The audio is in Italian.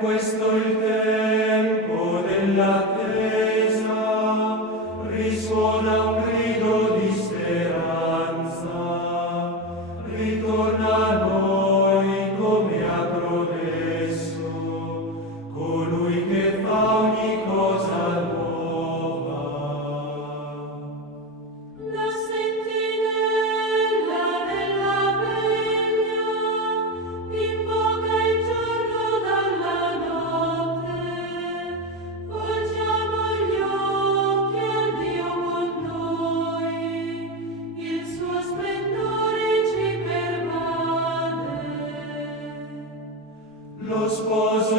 questo il tempo dell'attesa, risuona un grido di speranza, ritorna a noi come a promesso, colui che fa ogni cosa nuova. La sentinella della veglia invoca il giorno dalla notte. Volgiamo gli occhi al Dio con noi, il suo splendore ci pervade. Lo sposo